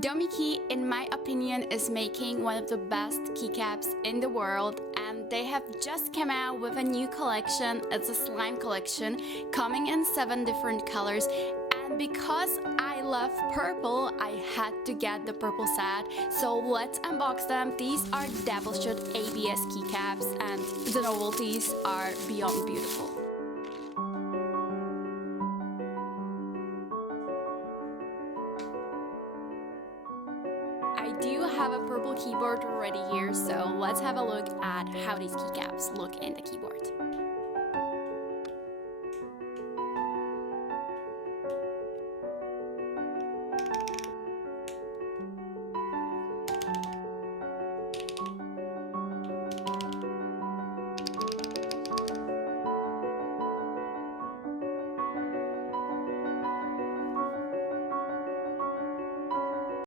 Domikey, in my opinion, is making one of the best keycaps in the world, and they have just come out with a new collection. It's a slime collection coming in 7 different colors, and because I love purple, I had to get the purple set. So let's unbox them. These are double shot ABS keycaps, and the novelties are beyond beautiful. I do have a purple keyboard already here, so let's have a look at how these keycaps look in the keyboard.